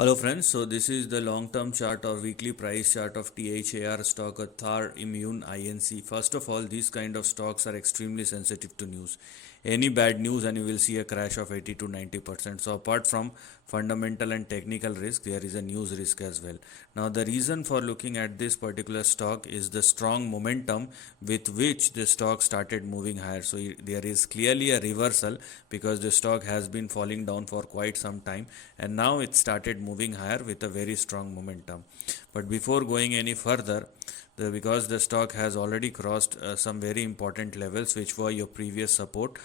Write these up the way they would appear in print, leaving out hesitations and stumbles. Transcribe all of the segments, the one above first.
Hello friends, so this is the long-term chart or weekly price chart of THAR stock, a tharimmune INC. First of all, these kind of stocks are extremely sensitive to news. Any bad news and you will see a crash of 80 to 90%. So apart from fundamental and technical risk, there is a news risk as well. Now the reason for looking at this particular stock is the strong momentum with which the stock started moving higher. So there is clearly a reversal because the stock has been falling down for quite some time and now it started moving higher with a very strong momentum. But before going any further, because the stock has already crossed some very important levels which were your previous support.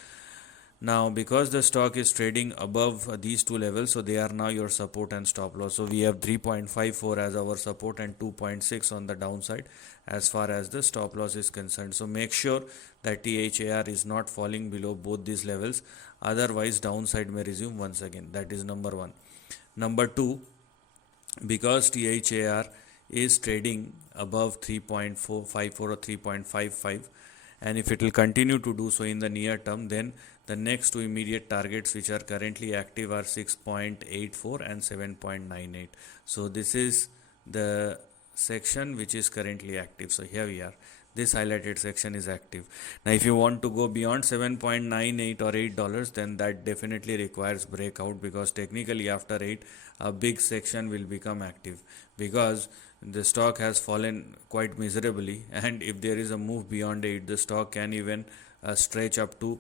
Now because the stock is trading above these two levels, so they are now your support and stop loss. So we have 3.54 as our support and 2.6 on the downside as far as the stop loss is concerned. So make sure that THAR is not falling below both these levels, otherwise downside may resume once again. That is number one. Number two, because THAR is trading above 3.454 or 3.55, and if it will continue to do so in the near term, then the next two immediate targets which are currently active are 6.84 and 7.98. So this is the section which is currently active. So here we are, this highlighted section is active. Now if you want to go beyond 7.98 or $8, then that definitely requires breakout, because technically after 8 a big section will become active, because the stock has fallen quite miserably, and if there is a move beyond 8, the stock can even stretch up to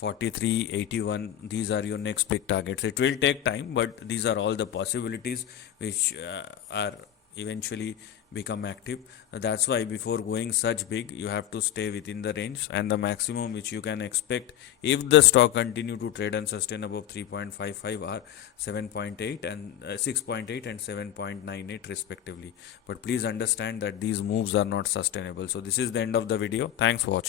43.81. These are your next big targets. It will take time, but these are all the possibilities which are eventually become active. That's why before going such big, you have to stay within the range, and the maximum which you can expect if the stock continue to trade and sustain above 3.55 are 7.8 and 6.8 and 7.98 respectively. But please understand that these moves are not sustainable. So this is the end of the video. Thanks for watching.